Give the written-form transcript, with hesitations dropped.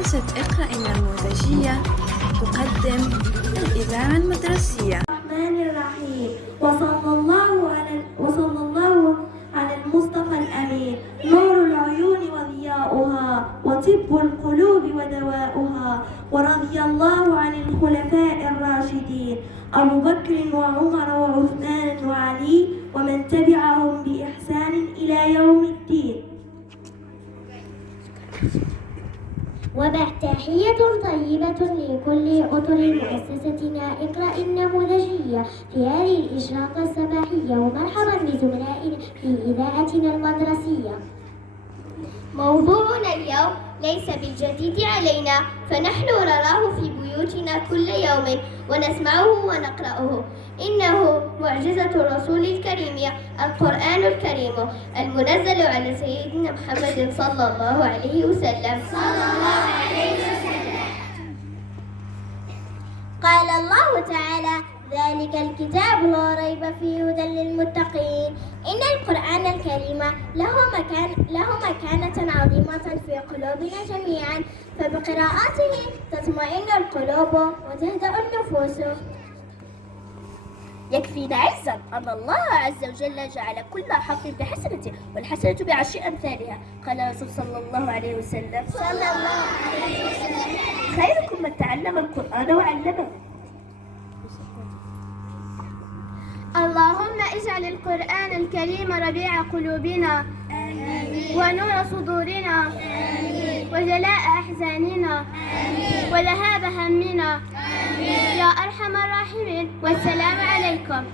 مؤسسة اقرأ النموذجية تقدم الإذاعة المدرسية. الرحمن الرحيم. وصلى الله على المصطفى الأمين، نور العيون وضياؤها، وطب القلوب ودواؤها. ورضي الله عن الخلفاء الراشدين أبو بكر وعمر وعثمان وعلي ومن تبعهم بإحسان إلى يوم الدين. وتحية طيبة لكل أطر مؤسستنا اقرأ النموذجية في هذه الإشراقة الصباحية، ومرحبا بزملائنا في إذاعتنا المدرسية. موضوعنا اليوم ليس بالجديد علينا، فنحن نراه في بيوتنا كل يوم ونسمعه ونقرأه. إنه معجزة الرسول الكريم القرآن الكريم المنزل على سيدنا محمد صلى الله عليه وسلم. قال الله تعالى: ذلك الكتاب لا ريب فيه هدى للمتقين. إن القرآن الكريم له مكانة عظيمة في قلوبنا جميعا، فبقراءته تطمئن القلوب وتهدأ النفوس. يكفينا عزا أن الله عز وجل جعل كل حرف بحسنة، والحسنة بعشر أمثالها. قال الرسول صلى الله عليه وسلم: خيركم من تعلم القرآن وعلمه. اللهم اجعل القرآن الكريم ربيع قلوبنا، ونور صدورنا، وجلاء أحزاننا، وذهاب همنا، يا أرحم الراحمين. والسلام عليكم.